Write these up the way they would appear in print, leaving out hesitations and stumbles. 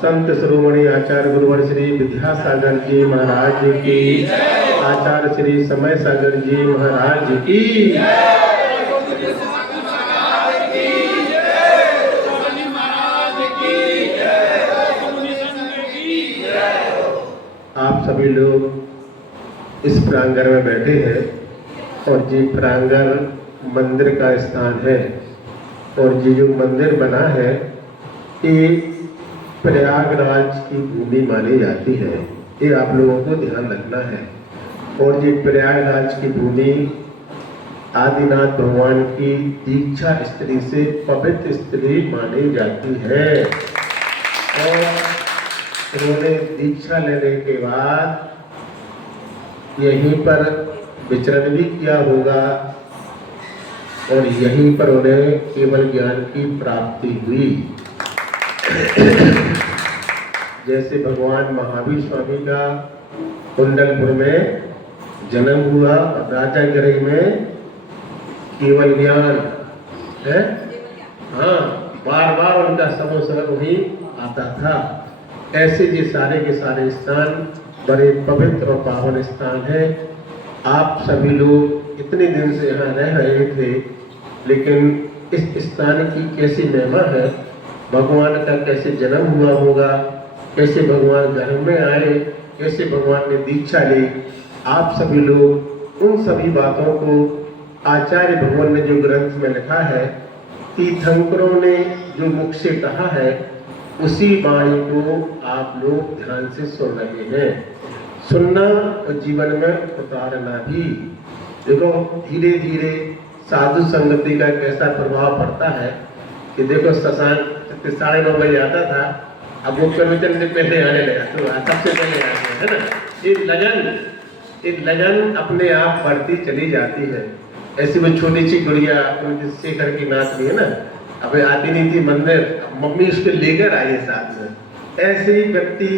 संत शिरोमणि आचार्य गुरुवर श्री विद्यासागर जी महाराज की, आचार्य श्री समय सागर जी महाराज की। आप सभी लोग इस प्रांगण में बैठे हैं और ये प्रांगण मंदिर का स्थान है और ये जो मंदिर बना है ये प्रयागराज की भूमि मानी जाती है। ये आप लोगों को ध्यान रखना है। और ये प्रयागराज की भूमि आदिनाथ भगवान की दीक्षा स्त्री से पवित्र स्त्री मानी जाती है। और उन्होंने दीक्षा लेने के बाद यहीं पर विचरण भी किया होगा और यहीं पर उन्हें केवल ज्ञान की प्राप्ति हुई। जैसे भगवान महावीर स्वामी का कुंडलपुर में जन्म हुआ और राजागिरी में केवल ज्ञान है, हाँ, बार बार उनका समय वही आता था। ऐसे ये सारे के सारे स्थान बड़े पवित्र और पावन स्थान है। आप सभी लोग इतने दिन से यहाँ रह रहे थे, लेकिन इस स्थान की कैसी महिमा है, भगवान का कैसे जन्म हुआ होगा, कैसे भगवान घर में आए, कैसे भगवान ने दीक्षा ली, आप सभी लोग उन सभी बातों को आचार्य भगवान ने जो ग्रंथ में लिखा है, तीर्थंकरों ने जो मुख से कहा है, उसी वाणी को आप लोग ध्यान से सुन रहे हैं। सुनना और जीवन में उतारना भी। देखो धीरे धीरे साधु संगति का कैसा प्रभाव पड़ता है कि देखो शशांक 9:30 आता था, अब वो प्रवचन से पहले आने लगा, तो सबसे पहले आ गया है ना। ये लगन अपने आप बढ़ती चली जाती है। ऐसी वो छोटी सी गुड़िया शेखर की नात भी है ना, अब आती नहीं थी मंदिर, मम्मी उसको लेकर आई है साथ में। ऐसे ही व्यक्ति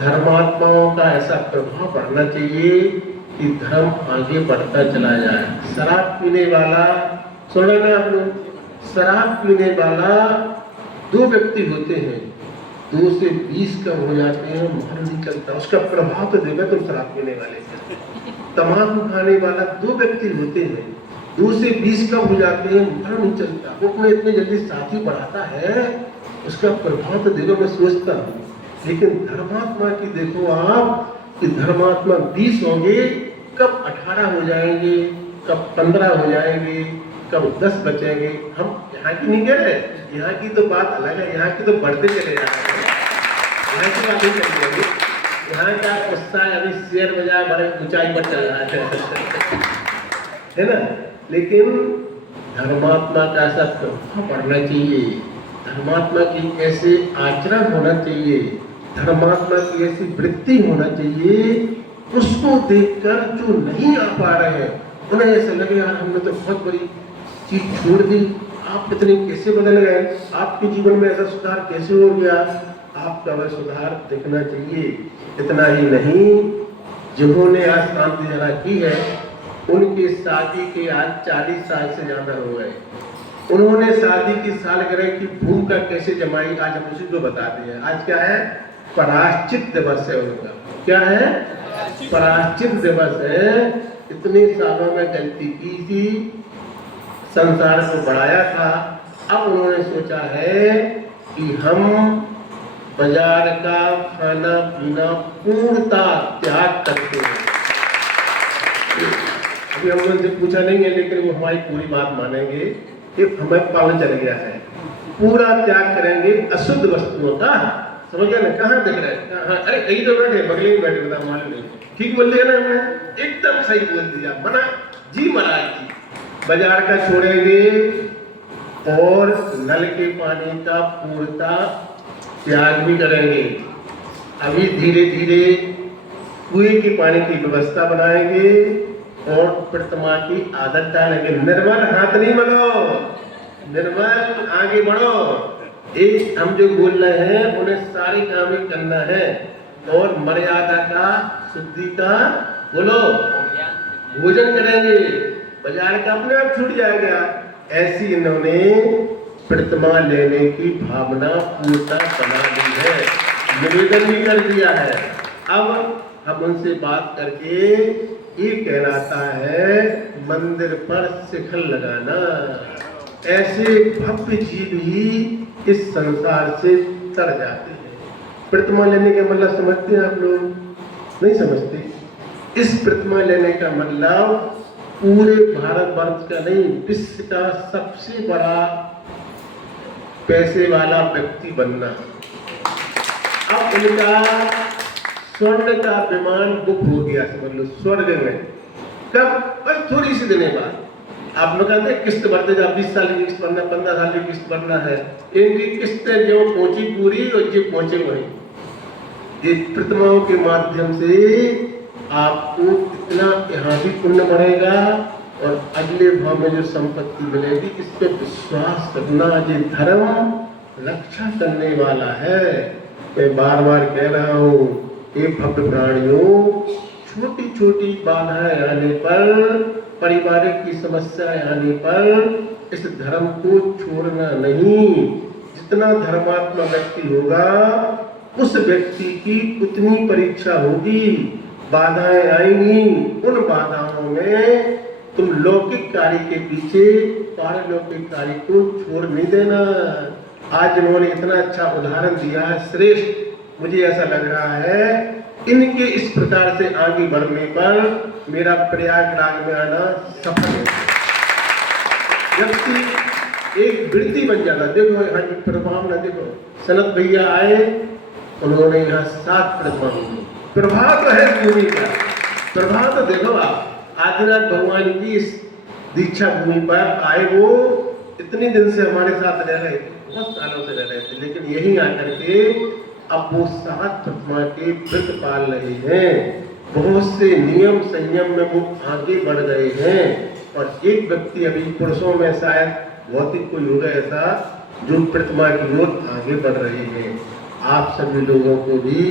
धर्मात्माओं का ऐसा प्रभाव पड़ना चाहिए कि धर्म आगे बढ़ता चला जाए। शराब पीने वाला, सुन रहे ना आप लोग, शराब पीने वाला 2 व्यक्ति होते हैं, 2 से 20 कम हो जाते हैं, मार नहीं चलता। उसका प्रभाव तो देखा तुम शराब पीने वाले से। तम्बाकू खाने वाला 2 व्यक्ति होते हैं, 2 से 20 कम हो जाते हैं, मार नहीं चलता। वो अपने इतने जल्दी साथी बढ़ाता है, उसका प्रभाव तो देखो मैं सोचता हूँ। लेकिन धर्मात्मा की देखो आप कि धर्मात्मा 20 होंगे, कब 18 हो जाएंगे, कब 15 हो जाएंगे, कब 10 बचेंगे। हम यहाँ की नहीं कह रहे, यहाँ की तो बात अलग है, यहाँ की तो बढ़ते चले जा रहे हैं, यहाँ की बात नहीं चल रही है। यहाँ का उत्साह अभी शेयर बाजार बड़े ऊंचाई पर चल रहा है ना। लेकिन धर्मात्मा का ऐसा प्रभाव पड़ना चाहिए, धर्मात्मा की ऐसे आचरण होना चाहिए, धर्मात्मा की ऐसी वृत्ति होना चाहिए, उसको देखकर जो नहीं आ पा रहे हैं उन्हें ऐसा लगे यार हमने तो बहुत बड़ी चीज छोड़ दी। आप इतने कैसे बदल गए, आपके जीवन में ऐसा सुधार कैसे हो गया, आपका वह सुधार दिखना चाहिए। इतना ही नहीं, जिन्होंने आज शांति जरा की है उनकी शादी के आज 40 साल से ज्यादा हो गए। उन्होंने शादी की सालगिरह की भूमिका कैसे जमाई, आज हम उसी को बताते हैं। आज क्या है, पराश्चित दिवस है उनका। क्या है, पराश्चित दिवस है। इतने सालों में गलती की थी, संसार को बढ़ाया था, अब उन्होंने सोचा है कि हम बाजार का खाना पीना पूर्णतः त्याग करते हैं। अभी हम उनसे पूछा नहीं है, लेकिन वो हमारी पूरी बात मानेंगे कि हमें पालन चल गया है, पूरा त्याग करेंगे अशुद्ध वस्तुओं का। समझ गया ना, कहाँ दिख रहा है, हाँ, अरे कहीं तो बैठे, बगले में बैठे, बता मालूम नहीं, ठीक बोल दिया ना हमने, एकदम सही बोल दिया, मना जी महाराज जी। बाजार का छोड़ेंगे और नल के पानी का पूर्णतः त्याग भी करेंगे। अभी धीरे धीरे कुएं के पानी की व्यवस्था बनाएंगे और प्रतिमा की आदत डालेंगे। निर्मल हाथ नहीं बढ़ो, निर्मल आगे बढ़ो। एक हम जो बोल रहे हैं उन्हें सारे काम ही करना है और मर्यादा का, शुद्धि का बोलो, भोजन करेंगे, बाजार का अपने आप छूट जाएगा। ऐसी इन्होंने प्रतिमा लेने की भावना पूर्णता बना दी है, निवेदन भी कर दिया है। अब हम उनसे बात करके ये कहलाता है मंदिर पर शिखर लगाना। ऐसे भव्य जीव ही इस संसार से तर जाते हैं। प्रतिमा लेने का मतलब समझते हैं आप लोग? नहीं समझते। इस प्रतिमा लेने का मतलब पूरे भारतवर्ष का नहीं, विश्व का सबसे बड़ा पैसे वाला व्यक्ति बनना। अब उनका स्वर्ण का विमान बुक हो गया, समझ लो, स्वर्ग में। कब? बस थोड़ी सी दिनों बाद। आप लोग कहते हैं किस्त भरते जा, 20 साल की किस्त भरना, 15 साल की किस्त भरना है। इनकी किस्तें जो पहुंची पूरी और ये पहुंचे वहीं। ये प्रतिमाओं के माध्यम से आपको इतना यहाँ भी पुण्य बढ़ेगा और अगले भाव में जो संपत्ति मिलेगी, इस पर विश्वास करना। ये धर्म रक्षा करने वाला है। मैं बार बार कह रहा हूँ, ये भव्य प्राणियों, छोटी छोटी बाधाएं आने पर, पारिवारिक की समस्याएं आने पर इस धर्म को छोड़ना नहीं। जितना धर्मात्मा व्यक्ति होगा उस व्यक्ति की उतनी परीक्षा होगी, बाधाएं आएंगी। उन बाधाओं में तुम लौकिक कार्य के पीछे पारलौकिक कार्य को छोड़ नहीं देना। आज इन्होंने इतना अच्छा उदाहरण दिया है, श्रेष्ठ। मुझे ऐसा लग रहा है इनके इस प्रकार से आगे बढ़ने पर मेरा प्रयागराज में आना सफल है। व्यक्ति एक वृत्ति बन जाता। देखो यहाँ की प्रभाव न देखो, सनत भैया आए, उन्होंने यहाँ 7 प्रतिमा दी। प्रभाव तो है भूमि का, प्रभाव तो देखो आप। आदिनाथ भगवान की इस दीक्षा भूमि पर आए, वो इतने दिन से हमारे साथ रह रहे थे, बहुत सालों से रह रहे थे, लेकिन यहीं आकर के अब वो 7 प्रतिमा के व्रत पाल रहे हैं। बहुत से नियम संयम में वो आगे बढ़ गए हैं। और एक व्यक्ति अभी पुरुषों में शायद भौतिक कोई होगा ऐसा जो प्रतिमा की ओर आगे बढ़ रहे हैं। आप सभी लोगों को भी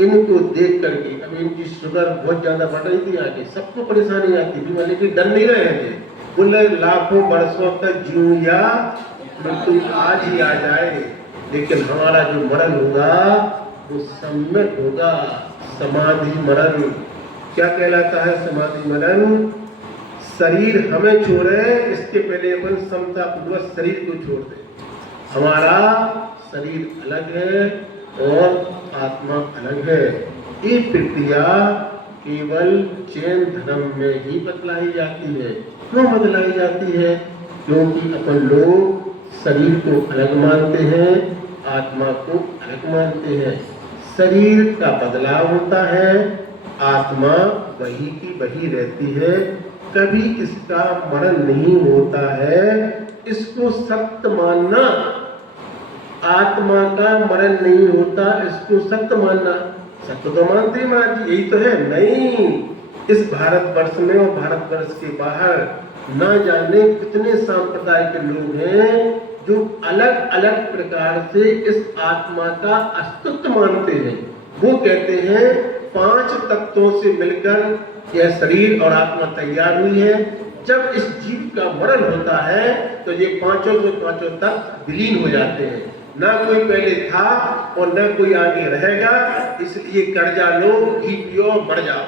इनको देख करके, अभी इनकी शुगर बहुत ज्यादा बढ़ रही थी, आगे सबको परेशानी आती थी, लेकिन डर नहीं रहे थे। बोले लाखों वर्षों तक जीऊं या मृत्यु आज ही आ जाए, लेकिन हमारा जो मरण होगा वो सम्यक होगा, समाधि मरण। क्या कहलाता है समाधि मरण? शरीर हमें छोड़े, इसके पहले अपन समता पूर्वक शरीर को छोड़ दे। हमारा शरीर अलग है और आत्मा अलग है। ये प्रक्रिया केवल जैन धर्म में ही बतलाई जाती है। क्यों बतलाई जाती है? क्योंकि अपन लोग शरीर को अलग मानते हैं, आत्मा को अलग मानते हैं। शरीर का बदलाव होता है, आत्मा वही की वही रहती है, कभी इसका मरण नहीं होता है। इसको सत्य मानना, आत्मा का मरण नहीं होता, इसको सत्य मानना। सत्य तो मानते हैं महाराज जी, यही तो है। नहीं, इस भारतवर्ष में और भारतवर्ष के बाहर न जाने कितने संप्रदाय के लोग हैं जो अलग अलग प्रकार से इस आत्मा का अस्तित्व मानते हैं। वो कहते हैं 5 तत्वों से मिलकर यह शरीर और आत्मा तैयार हुई है। जब इस जीव का मरण होता है तो ये पांचों तत्व विलीन हो जाते हैं। ना कोई पहले था और न कोई आगे रहेगा, इसलिए कर्जा लो, घी पियो, मर जाओ।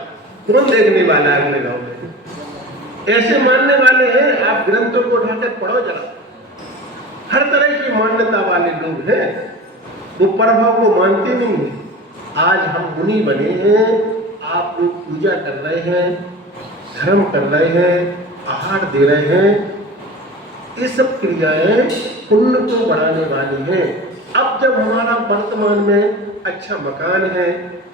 कौन देखने वाला है अपने गाँव में? ऐसे मानने वाले हैं। आप ग्रंथों को उठाकर पढ़ो जरा, हर तरह की मान्यता वाले लोग हैं, वो प्रभाव को मानते नहीं है। आज हम मुनि बने हैं, आप लोग पूजा कर रहे हैं, धर्म कर रहे हैं, आहार दे रहे हैं, ये सब क्रियाएं पुण्य को बढ़ाने वाली हैं। अब जब हमारा वर्तमान में अच्छा मकान है,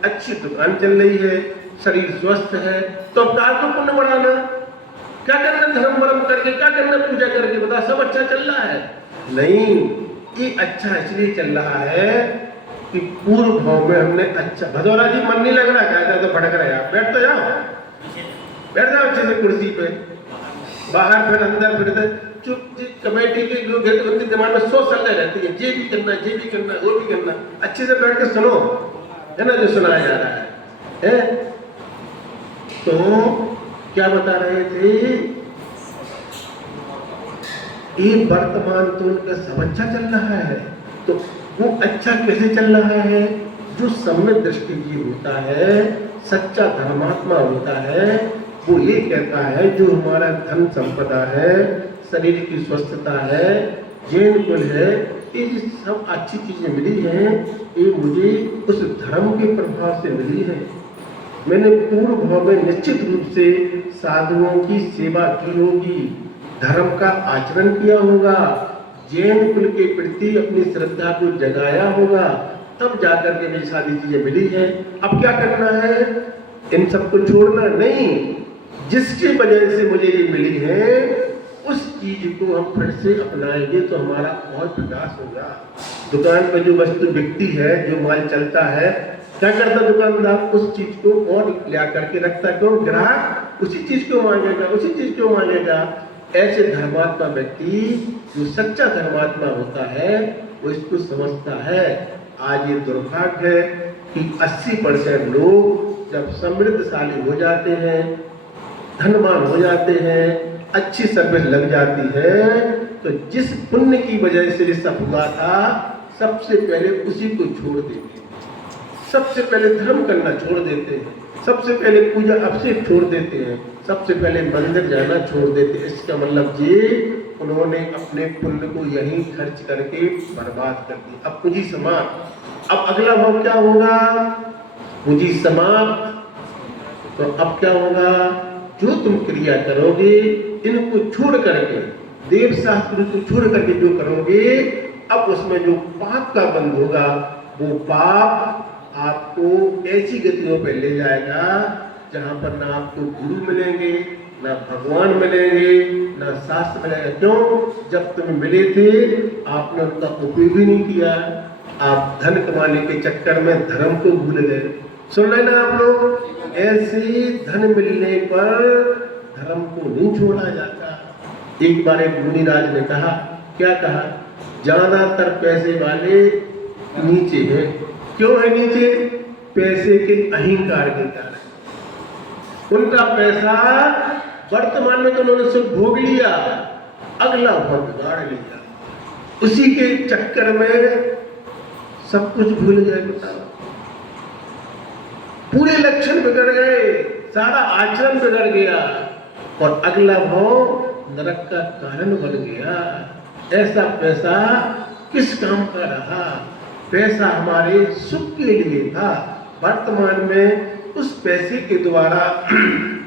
अच्छी दुकान चल रही है, शरीर स्वस्थ है, तो अब काल को पुण्य बढ़ाना क्या करना? धर्म वर्म करके क्या करना? पूजा करके बता सब अच्छा चल रहा है? नहीं, ये अच्छा इसलिए चल रहा है कि पूर्व भाव में हमने अच्छा। भदौरा जी मन नहीं लग रहा, कहता तो भटक रहे आप, बैठ तो जाओ, बैठ जाओ अच्छे से कुर्सी पे। बाहर फिर अंदर फिर चुप। कमेटी के लोग हैं तो उनके दिमाग में 100 सलाह रहती है, ये भी करना, ये भी करना, वो भी करना। अच्छे से बैठ के सुनो, है ना, जो सुनाया जा रहा है। तो क्या बता रहे थे? ये वर्तमान तो उनका सब अच्छा चल रहा है, तो वो अच्छा कैसे चल रहा है? जो सम्यक दृष्टिजीव होता है, सच्चा धर्मात्मा होता है, वो ये कहता है जो हमारा धन संपदा है, शरीर की स्वस्थता है, जैन कुल है, ये सब अच्छी चीजें मिली हैं, ये मुझे उस धर्म के प्रभाव से मिली है। मैंने पूर्व भाव में निश्चित रूप से साधुओं की सेवा की होगी, धर्म का आचरण किया होगा, जैन कुल के प्रति अपनी श्रद्धा को जगाया होगा, तब जाकर के मेरी सारी चीजें मिली है। अब क्या करना है? इन सबको छोड़ना नहीं, जिसकी वजह से मुझे ये मिली है उस चीज को हम फिर से अपनाएंगे तो हमारा और प्रकाश होगा। दुकान पर जो वस्तु बिकती है, जो माल चलता है, क्या करता दुकानदार? उस चीज को और ला करके रखता, क्यों? ग्राहक उसी चीज को मांगेगा, उसी चीज को मांगेगा। ऐसे धर्मात्मा व्यक्ति जो सच्चा धर्मात्मा होता है वो इसको समझता है। आज ये दुर्भाग्य है कि 80% लोग जब समृद्धशाली हो जाते हैं, धनवान हो जाते हैं, अच्छी सर्विस लग जाती है, तो जिस पुण्य की वजह से ये सब हुआ था, सबसे पहले उसी को छोड़ देते हैं, सबसे पहले धर्म करना छोड़ देते हैं, सबसे पहले पूजा अभिषेक छोड़ देते हैं, सबसे पहले मंदिर जाना छोड़ देते हैं। इसका मतलब ये उन्होंने अपने पुण्य को यहीं खर्च करके बर्बाद कर दिया। अब पूंजी समाप्त। अब अगला भाव क्या होगा? पूंजी समाप्त। तो अब क्या होगा? जो तुम क्रिया करोगे इनको छोड़ करके, देव शास्त्र को छोड़ करके जो करोगे, अब उसमें जो पाप का बंध होगा, वो पाप आपको ऐसी गतियों पे ले जाएगा जहां पर ना आपको गुरु मिलेंगे, ना भगवान मिलेंगे, ना शास्त्र मिलेगा। क्यों? जब तुम मिले थे आपने उनका उपयोग ही नहीं किया, आप धन कमाने के चक्कर में धर्म को भूल गए। सुन रहे ना आप लोग? ऐसे धन मिलने पर धर्म को नहीं छोड़ा जाता। एक बार एक मुनिराज ने कहा, क्या कहा? ज्यादातर पैसे वाले नीचे हैं। क्यों है नीचे? पैसे के अहंकार के कारण। उनका पैसा वर्तमान में तो उन्होंने सिर्फ भोग लिया, अगला भोग बिगाड़ लिया, उसी के चक्कर में सब कुछ भूल गए। बताओ, पूरे लक्षण बिगड़ गए, सारा आचरण बिगड़ गया और अगला भाव नरक का कारण बन गया। ऐसा पैसा किस काम का रहा? पैसा हमारे सुख के लिए था। वर्तमान में उस पैसे के द्वारा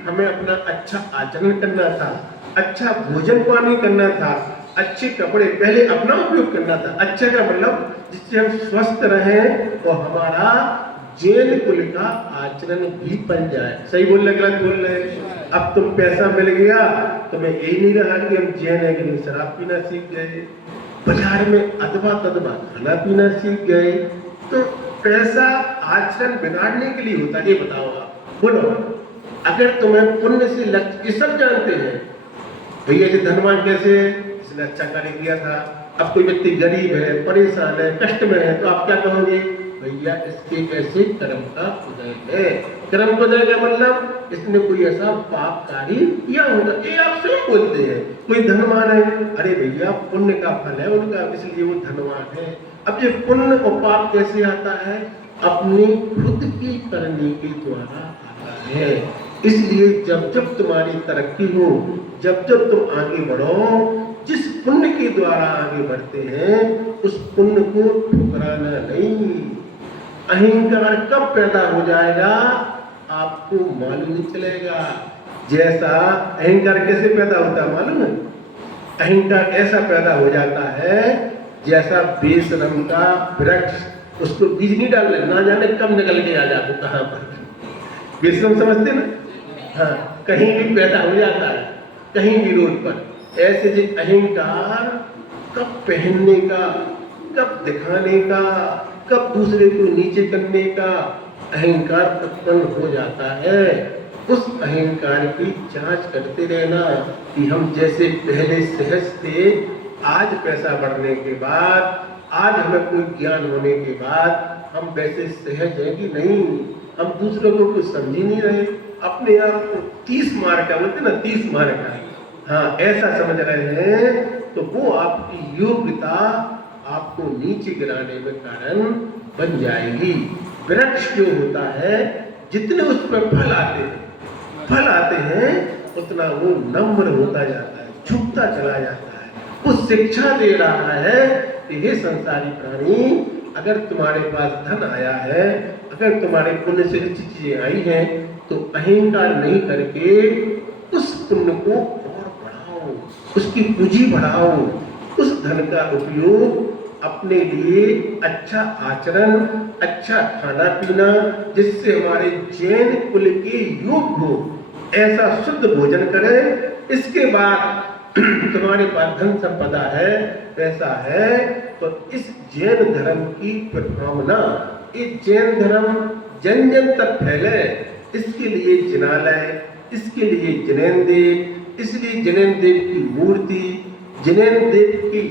हमें अपना अच्छा आचरण करना था, अच्छा भोजन पानी करना था, अच्छे कपड़े पहले अपना उपयोग करना था। अच्छा का मतलब जिससे हम स्वस्थ रहें और हमारा जैन कुल का आचरण भी बन जाए। सही बोल रहे, गलत बोल रहे? अब तुम पैसा मिल गया तो मैं यही नहीं रहा कि हम जैन है कि शराब पीना सीख गए, बाजार में अदबा तदबा खाना पीना सीख गए। तो पैसा आचरण बिगाड़ने के लिए होता है। ये बताओ आप, बोलो, अगर तुम्हें पुण्य से लक्ष्य, ये सब जानते हैं भैया जी धनवान कैसे है, इसने अच्छा कार्य किया था। अब कोई व्यक्ति गरीब है, परेशान है, कष्ट में है, तो आप क्या कहोगे? भैया इसके ऐसे कर्म का उदय है। कर्म का उदय का मतलब इसने कोई ऐसा पाप कार्य किया होगा, ये आप स्वयं बोलते हैं। कोई धनवान है, अरे भैया पुण्य का फल है उनका, इसलिए वो धनवान है। अब ये पुण्य और पाप कैसे आता है? अपनी खुद की करने के द्वारा आता है। इसलिए जब जब तुम्हारी तरक्की हो, जब जब तुम आगे बढ़ो, जिस पुण्य के द्वारा आगे बढ़ते हैं उस पुण्य को ठुकराना नहीं। अहंकार कब पैदा हो जाएगा आपको मालूम नहीं चलेगा। जैसा अहंकार कैसे पैदा होता है मालूम है? अहंकार ऐसा पैदा हो जाता है जैसा बेशरम का वृक्ष, उसको बीज नहीं डालने, ना जाने कब निकल के आ जाते कहाँ पर। बेशरम समझते ना? हाँ, कहीं भी पैदा हो जाता है, कहीं भी रोड पर। ऐसे जो अहंकार कब पहनने का, कब दिखाने का, कब दूसरे को नीचे करने का अहंकार उत्पन्न हो जाता है, उस अहंकार की जांच करते रहना कि हम जैसे पहले सहज थे, आज पैसा बढ़ने के बाद, आज हमें कोई ज्ञान होने के बाद हम वैसे सहज हैं कि नहीं। हम दूसरों को कुछ समझ ही नहीं रहे, अपने आप को 30 मार का बोलते ना, 30 मार का, हाँ ऐसा समझ रहे हैं तो वो आपकी योग्यता आपको नीचे गिराने में कारण बन जाएगी। वृक्ष जो होता है, जितने उस पर फल आते हैं उतना वो नम्र होता जाता है, झुकता चला जाता है। वो शिक्षा दे रहा है कि हे संसारी प्राणी, अगर तुम्हारे पास धन आया है, अगर तुम्हारे पुण्य से अच्छी चीजें आई हैं, तो अहंकार नहीं करके उस पुण्य को और बढ़ाओ, उसकी पूंजी बढ़ाओ, उस धन का उपयोग अपने लिए अच्छा आचरण, अच्छा खाना पीना, जिससे हमारे जैन कुल के योग हो, ऐसा शुद्ध भोजन करें। इसके बाद तुम्हारे पास धन संपदा है, पैसा है, तो इस जैन धर्म की प्रभावना, ये जैन धर्म जन जन तक फैले, इसके लिए जिनालय, इसके लिए जिनेंद्र, इसलिए जिनेंद्र की मूर्ति, जिनेंद्र की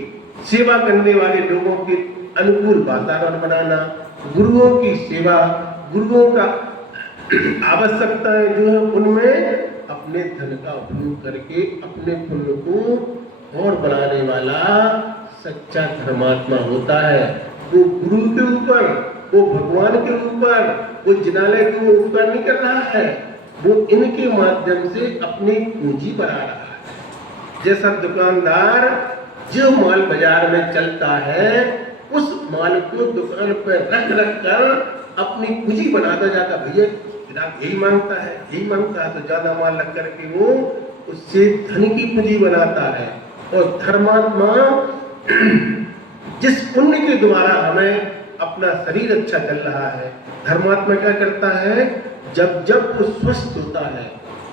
सेवा करने वाले लोगों के अनुकूल वातावरण बनाना, गुरुओं की सेवा, गुरुओं का आवश्यकताएं जो है उनमें अपने धन का उपयोग करके अपने पुण्य को और बढ़ाने वाला सच्चा धर्मात्मा होता है। वो गुरु के ऊपर, वो भगवान के ऊपर, वो जिनालय के ऊपर नहीं कर रहा है, वो इनके माध्यम से अपनी पूंजी बढ़ा रहा है। जैसा दुकानदार जो माल बाजार में चलता है, उस माल को दुकान पर रख कर अपनी पूंजी बनाता जाता, भैया ग्राहक यही मांगता है, यही मांगता है, तो ज्यादा माल लग करके वो उससे धन की पूंजी बनाता है। और धर्मात्मा जिस पुण्य के द्वारा हमें अपना शरीर अच्छा चल रहा है, धर्मात्मा क्या करता है, जब जब वो स्वस्थ होता है,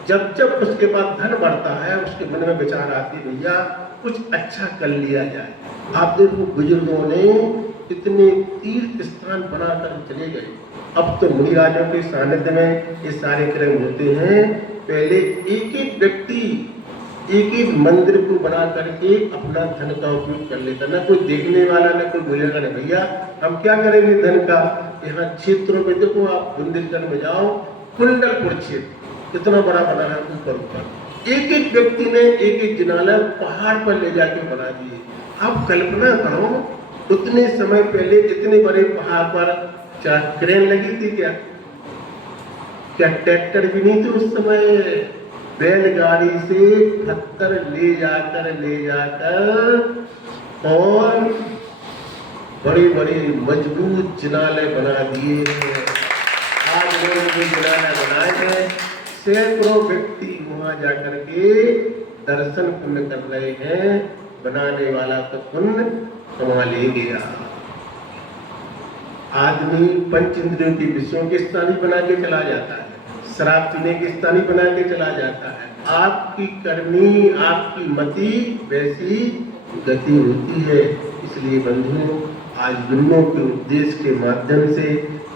जब जब उसके बाद धन बढ़ता है, उसके मन में विचार आती, भैया कुछ अच्छा कर लिया जाए। आप देखो बुजुर्गों ने इतने तीर्थ स्थान बनाकर चले गए। अब तो मुनिराजों के सानिध्य में ये सारे क्रम होते हैं। पहले एक एक व्यक्ति एक एक मंदिर को बना करके अपना धन का उपयोग कर लेता, ना कोई देखने वाला, ना कोई बोलेगा, ना भैया हम क्या करेंगे धन का। यहाँ क्षेत्रों में देखो, आप बुंदेलखंड में जाओ, कुंडलपुर क्षेत्र इतना बड़ा बना है, ऊपर ऊपर एक एक व्यक्ति ने एक एक जिनालय पहाड़ पर ले जाके बना दिए। आप कल्पना करो, उतने समय पहले इतने बड़े पहाड़ पर क्या क्रेन लगी थी? क्या ट्रैक्टर भी नहीं थे उस समय। बैलगाड़ी से पत्थर ले जाकर और बड़े बड़े मजबूत जिनालय बना दिए हैं। आज लोग जिनालय बनाए हैं, सैकड़ों व्यक्ति वहां जाकर के दर्शन पुण्य कर रहे हैं। बनाने वाला तो पुण्य कमा ले गया। आदमी पंच इंद्रियों के विषयों के स्थानी बना के चला जाता है, शराब पीने के स्थानी बना के चला जाता है। आपकी करनी, आपकी मति वैसी गति होती है। इसलिए बंधुओं, आज गुरुओं के उपदेश के माध्यम से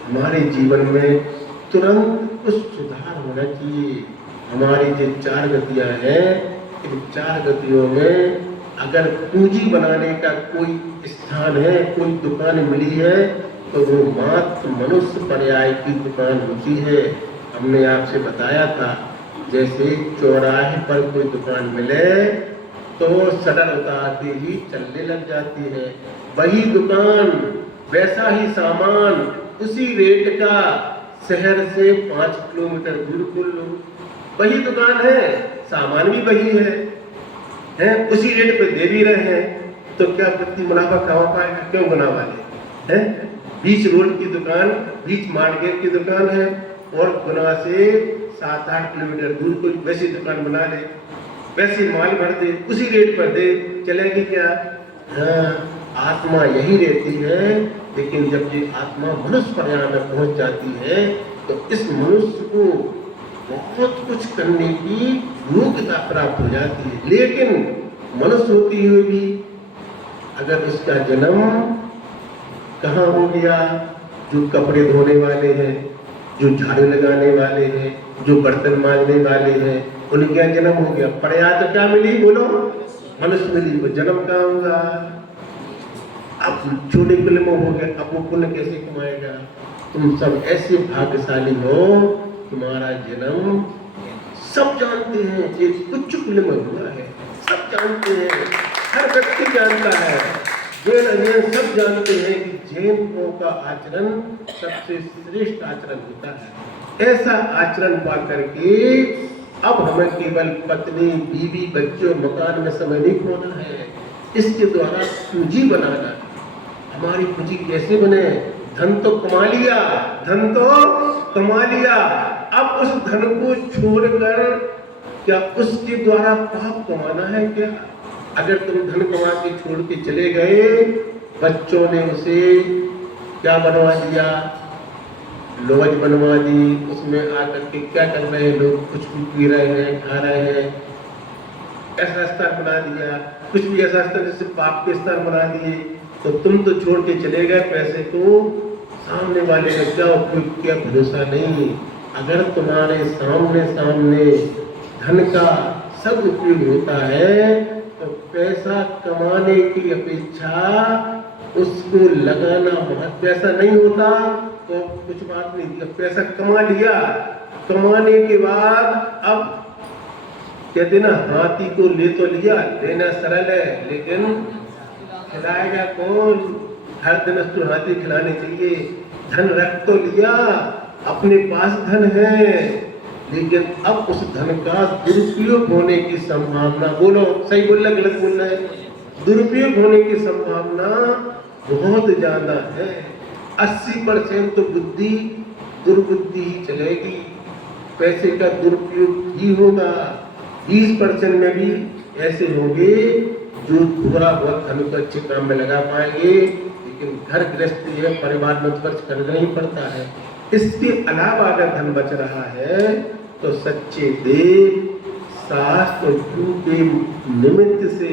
हमारे जीवन में तुरंत कुछ सुधार होना चाहिए। हमारी जो 4 गतियां हैं, इन 4 गतियों में अगर पूंजी बनाने का कोई स्थान है, कोई दुकान मिली है, तो वो मात्र मनुष्य पर्याय की दुकान होती है। हमने आपसे बताया था, जैसे चौराहे पर कोई दुकान मिले तो शटर उतारते ही चलने लग जाती है। वही दुकान, वैसा ही सामान, उसी रेट का शहर से 5 किलोमीटर दूर खोल लो, वही दुकान है, सामान भी वही है, उसी रेट पे दे भी रहे हैं, तो क्या व्यक्ति मुनाफा कमा पाएगा? क्यों बना वाले हैं? 20 रोड की दुकान, 20 मार्केट की दुकान है और गुना से 7-8 किलोमीटर दूर कोई वैसी दुकान बना ले, वैसी माल भर दे, उसी रेट पर दे, चलेगी क्या? हाँ, आत्मा यही रहती है। लेकिन जब ये आत्मा मनुष्य पर्याय में पहुंच जाती है, तो इस मनुष्य को बहुत कुछ करने की योग्यता प्राप्त हो जाती है। लेकिन मनुष्य होती हुई भी अगर उसका जन्म कहाँ हो गया, जो कपड़े धोने वाले हैं, जो झाड़ू लगाने वाले हैं, जो बर्तन मांजने वाले हैं, उनका जन्म हो गया, पर्याय तो क्या मिली? बोलो, मनुष्य मिली, वो जन्म कहाँ होगा? अब छोटे फिल्म हो गया, अब वो पुण्य कैसे कमाएगा? तुम सब ऐसे भाग्यशाली हो, तुम्हारा जन्म सब जानते हैं, एक उच्च कुल में हुआ है, सब जानते हैं। हर व्यक्ति जानता है, जैन अजैन सब जानते हैं कि जैनों का आचरण सबसे श्रेष्ठ आचरण होता है। ऐसा आचरण पा करके अब हमें केवल पत्नी, बीवी, बच्चों, मकान में समय नहीं खोना है, इसके द्वारा पूंजी बनाना है। हमारी पूंजी कैसे बने? धन तो कमा लिया, धन तो कमा लिया, अब उस धन को छोड़कर क्या उसके द्वारा पाप कमाना है क्या? अगर तुम धन कमा के छोड़ के चले गए, बच्चों ने उसे क्या बनवा दिया? लॉज बनवा दी, उसमें आकर के क्या कर रहे हैं लोग? कुछ भी पी रहे हैं, खा रहे हैं, ऐसा स्तर बना दिया, कुछ भी ऐसा स्तर जिससे पाप के स्तर बना दिए। तो तुम तो छोड़ के चले गए पैसे को, सामने वाले ने क्या उपयोग किया भरोसा नहीं। अगर तुम्हारे सामने धन का सदुपयोग होता है तो पैसा कमाने की अपेक्षा उसको लगाना बहुत, पैसा नहीं होता तो कुछ बात नहीं, पैसा कमा लिया, कमाने के बाद अब कहते ना हाथी को ले तो लिया, लेना सरल है लेकिन खिलाएगा कौन? हर दिन उसको हाथी खिलाने चाहिए। धन रख तो लिया, अपने पास धन है, लेकिन अब उस धन का दुरुपयोग होने की संभावना, बोलो सही बोल रहा गलत बोल रहा है? दुरुपयोग होने की संभावना बहुत ज्यादा है। 80% तो बुद्धि दुर्बुद्धि ही चलेगी, पैसे का दुरुपयोग ही होगा। 20% में भी ऐसे होंगे जो थोड़ा बहुत धन को अच्छे काम में लगा पाएंगे, लेकिन घर गृहस्थी है, परिवार में खर्च करना ही पड़ता है। इसके अलावा अगर धन बच रहा है तो सच्चे देव शास्त्र के निमित्त से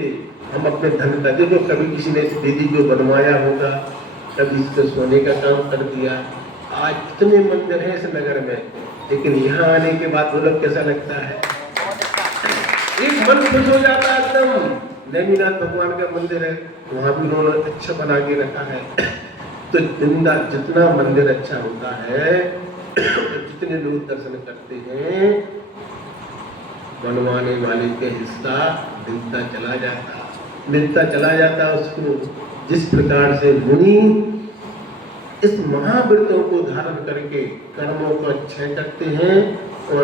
हम अपने धन का, देखो कभी किसी ने दीदी को बनवाया होगा, कभी इससे सोने का काम कर दिया। आज इतने मंदिर हैं इस नगर में, लेकिन यहाँ आने के बाद वो लोग कैसा लगता है? एक मन खुश हो जाता है एकदम। नेमिनाथ भगवान का मंदिर है, वहाँ भी उन्होंने अच्छा बना के रखा है। तो जितना मंदिर अच्छा होता है जितने लोग दर्शन करते हैं, बनवाने वाले के हिस्सा मिलता चला जाता उसको। जिस प्रकार से मुनि इस महाव्रतों को धारण करके कर्मों को अच्छे करते हैं और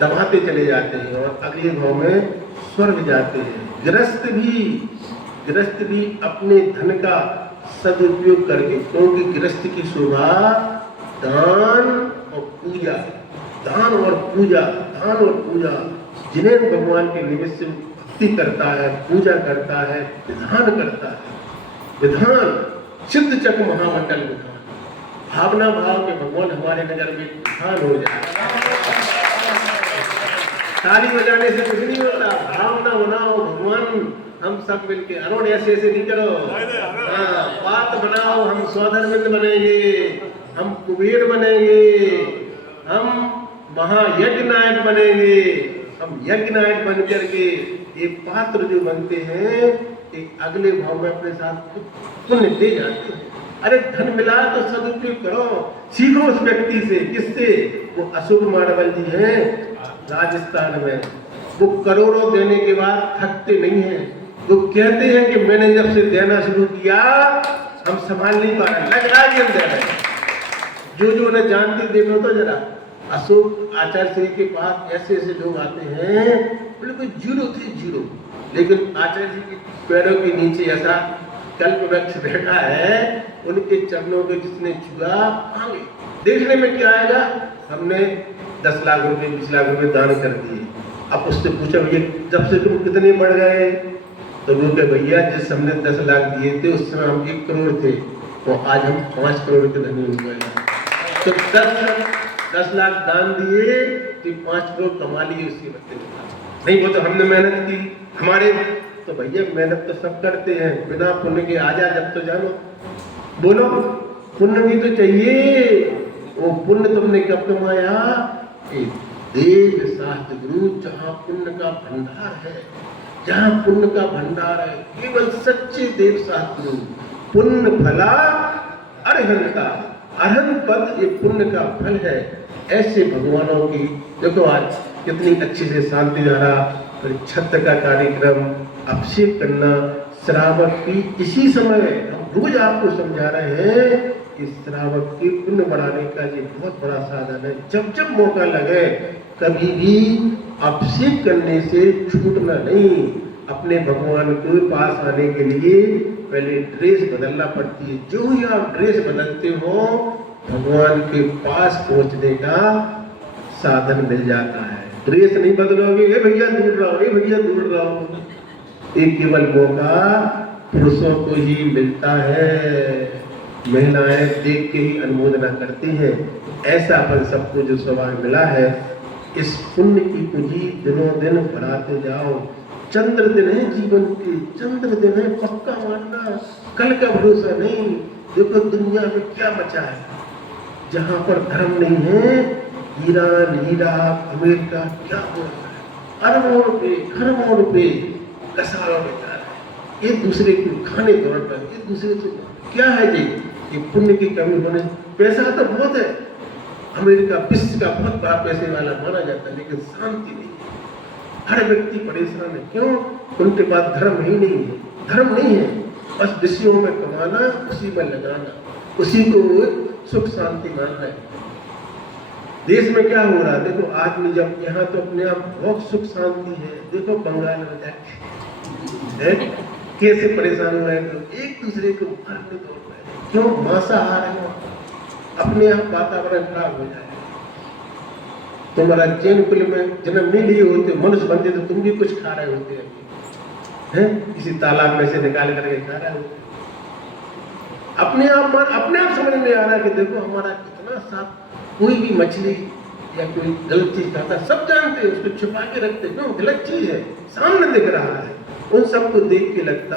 दबाते चले जाते हैं और अगले भाव में स्वर्ग जाते हैं। गृहस्थ भी अपने धन का सदुपयोग करके, क्योंकि गृहस्थ की शोभा दान और पूजा, जिन्हें भगवान के निमित्त से भक्ति करता है, पूजा करता है, विधान सिद्ध चक महामंडल विधान, भावना भाव के भगवान हमारे नगर में विधान हो जाए। ताली बजाने से कुछ नहीं होता, भावना बनाओ भगवान हम सब मिलके, अरुण ऐसे नहीं करो, हाँ बात बनाओ, हम स्वधर्मिंद बनेंगे, हम कुबेर बनेंगे, हम महायज्ञ नायक बनेंगे, हम यज्ञ नायक बन करके ये पात्र जो बनते हैं एक अगले भाव में अपने साथ पुण्य दे जाते हैं। अरे धन मिला तो सदुपयोग करो, सीखो उस व्यक्ति से। किससे? वो अशोक माड़वल जी हैं राजस्थान में, वो करोड़ों देने के बाद थकते नहीं हैं। वो कहते हैं कि मैंने जब से देना शुरू किया हम संभाल नहीं पा रहे, लग रहा है कि हम दे रहे हैं। जो उन्हें जानते देखो तो जरा, अशोक आचार्य श्री के पास ऐसे लोग आते हैं बिल्कुल जीरो, लेकिन आचार्य जी के पैरों के नीचे ऐसा कल्प वृक्ष बैठा है, उनके चरणों को जिसने छुआ आगे देखने में क्या आएगा? हमने 10 लाख रुपए 20 लाख रुपए दान कर दिए। अब उससे पूछा भैया जब से तुम कितने बढ़ गए? तो वो कहे भैया जिस हमने 10 लाख दिए थे उस समय हम 1 करोड़ थे, तो आज हम 5 करोड़ के धनी हो गए। तो 10 लाख दान दिए तो 5 करोड़ कमा लिए उसके बदले में। नहीं वो तो हमने मेहनत की, हमारे तो भैया मेहनत तो सब करते हैं, बिना पुण्य के आ जा जब तो जानो। बोलो पुण्य भी तो चाहिए। वो पुण्य तुमने कब कमाया? देव शास्त्र गुरु, जहाँ पुण्य का भंडार है, जहाँ पुण्य का भंडार है, केवल सच्चे देव शास्त्र गुरु। पुण्य फला अरहंता, अरहंत पद ये पुण्य का फल है। ऐसे भगवानों की देखो आज कितनी अच्छी से शांति धारा फिर छत्र का कार्यक्रम, अभिषेक करना, श्रावक की इसी समय हम रोज आपको समझा रहे हैं कि श्रावक के पुण्य बढ़ाने का ये बहुत बड़ा साधन है। जब जब मौका लगे कभी भी अभिषेक करने से छूटना नहीं। अपने भगवान के पास आने के लिए पहले ड्रेस बदलना पड़ती है। जो ही आप ड्रेस बदलते हो भगवान के पास पहुंचने का साधन मिल जाता है। ड्रेस नहीं बदलोगे, ए भैया दूर रहो, ए भैया दूर रहो। एक केवल मौका पुरुषों को ही मिलता है। महिलाएं देख के ही अनुमोदना करती हैं। ऐसा अपन सबको जो सौभाग्य मिला है, इस पुण्य की पूंजी दिनों दिन बढ़ाते जाओ। चंद्र दिन है जीवन के, चंद्र दिन है, पक्का मानना, कल का भरोसा नहीं। देखो दुनिया में क्या बचा है, जहां पर धर्म नहीं है, ईरान, इराक, अमेरिका क्या हो रहा है, अरबों रुपए, खरबों रुपए कसारों में जा रहे हैं। एक दूसरे को खाने दौड़ पर, एक दूसरे को क्या है जी, ये पुण्य की कमी होने। पैसा तो बहुत है, अमेरिका विश्व का बहुत बड़ा पैसे वाला माना जाता है, लेकिन शांति नहीं है। हर व्यक्ति परेशान है। क्यों? उनके पास धर्म ही नहीं है। धर्म नहीं है, बस विषयों में कमाना, उसी में लगाना, उसी को सुख शांति मान रहे हैं। देश में क्या हो रहा है देखो, आदमी जब यहाँ तो अपने आप बहुत सुख शांति है, देखो बंगाल में जाके कैसे परेशान हो रहे हैं, तो एक दूसरे को मारने दौड़ रहे हैं। क्यों? मांसाहार है, अपने आप वातावरण खराब हो जाए। तुम्हारा जैन कुल में जन्म नहीं लिए होते, मनुष्य बनते तो तुम भी कुछ खा रहे होते हैं, किसी तालाब में से निकाल करके खा रहे होते। अपने आप समझ में आ रहा है कि देखो हमारा कितना साफ। कोई भी मछली या कोई गलत चीज खाता, सब जानते हैं, उसको छुपा के रखते, क्यों? गलत चीज है, सामने दिख रहा है। उन सबको देख के लगता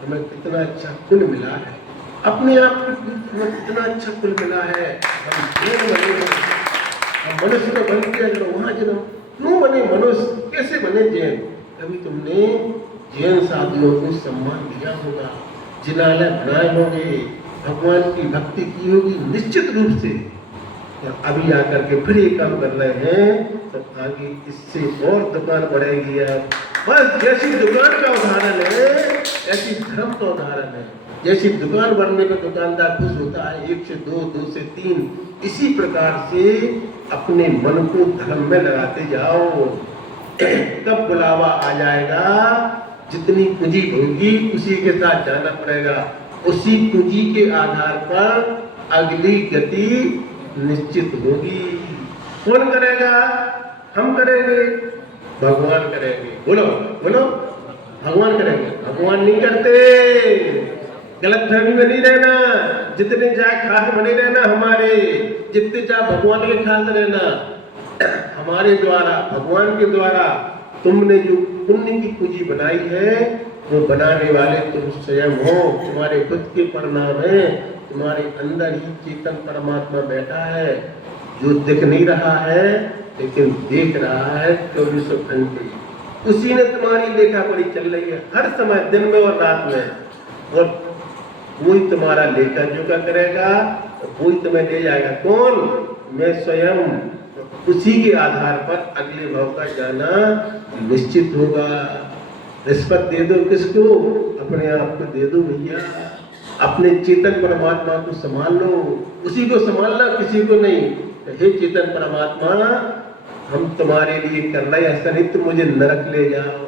हमें कितना अच्छा पुण्य मिला है, अपने आप को कितना अच्छा पुण्य मिला है। हम मनुष्य को बन के अगर वहां जन्म क्यों बने मनुष्य, कैसे बने जैन? कभी तुमने जैन साधुओं को सम्मान दिया होगा, जिनालय बनाए होंगे, भगवान की भक्ति की होगी निश्चित रूप से। और अभी आकर के फिर ये काम कर रहे हैं, तो आगे इससे और दुकान बढ़ेगी। बस जैसी दुकान का उदाहरण है ऐसी धर्म का उदाहरण है। जैसी दुकान बढ़ने पे दुकानदार खुश होता है, 1 से 2, 2 से 3, इसी प्रकार से अपने मन को धर्म में लगाते जाओ। कब बुलावा आ जाएगा, जितनी पूंजी होगी उसी के साथ जाना पड़ेगा। उसी पूंजी के आधार पर अगली गति निश्चित होगी। कौन करेगा? हम करेंगे, भगवान करेंगे। बोलो बोलो, भगवान करेंगे। भगवान नहीं करते। गलत फहमी में नहीं रहना, जितने चाहे खास बने रहना, हमारे जितने चाहे भगवान के खास रहना। हमारे द्वारा, भगवान के द्वारा तुमने जो पुण्य की पूंजी बनाई है, वो बनाने वाले तुम स्वयं हो। तुम्हारे खुद के परिणाम है, तुम्हारे अंदर ही चेतन परमात्मा बैठा है, जो दिख नहीं रहा है लेकिन देख रहा है 24 घंटे। उसी ने तुम्हारी लेखा पढ़ी चल रही है हर समय, दिन में और रात में। और कोई तुम्हारा लेखा जोखा करेगा, कोई तुम्हें ले जाएगा। कौन? मैं स्वयं। उसी के आधार पर अगले भाव का जाना निश्चित होगा। रिश्वत दे दो किसको? अपने आप को दे दो भैया। अपने चेतन परमात्मा को संभाल लो, उसी को संभालना, किसी को नहीं। हे चेतन परमात्मा, हम तुम्हारे लिए कर रहे, ऐसा नहीं तुम मुझे नरक ले जाओ,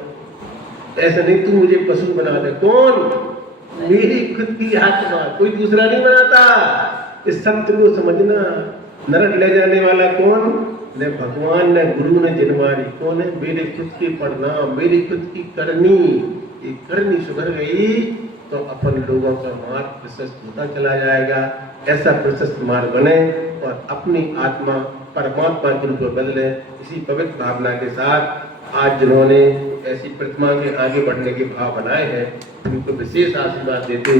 ऐसा नहीं तुम मुझे पशु बना दे। कौन? मेरी खुद की आत्मा, कोई दूसरा नहीं बनाता। इस सत्य को समझना। नरक ले जाने वाला कौन? न भगवान, न गुरु, न जिनवारी। कौन है? मेरे खुद के परिणाम, मेरी खुद की करनी। ये करनी सुधर गई तो अपन लोगों का मार्ग प्रशस्त होता चला जाएगा। ऐसा प्रशस्त मार्ग बने और अपनी आत्मा परमात्मा के रूप में बदले। इसी पवित्र भावना के साथ आज जिन्होंने ऐसी प्रतिमा के आगे बढ़ने के भाव बनाए हैं, उनको विशेष आशीर्वाद देते